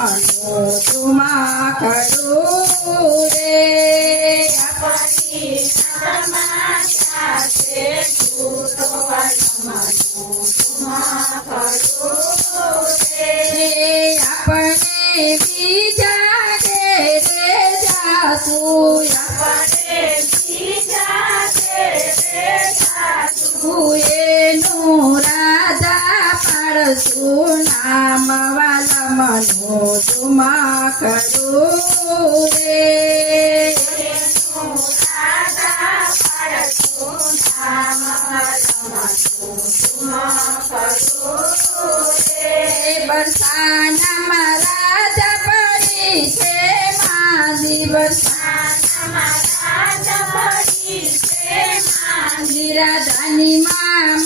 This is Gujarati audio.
તુમા કરું રે આપણી સમાચાર છે તું તો મનું તુમા કરું રે આપણે બીજા ઘેરે જાશું આપણે બીજા ઘેરે જાશું એનું રાજા પાડશું નામ વાલા મનું તુમા કરું રે એનું રાજા પાડશું નામ મનું તુમા કરું રે બરસાનામાં રાજા પડી છે માંદી રાજાની રાધાની માં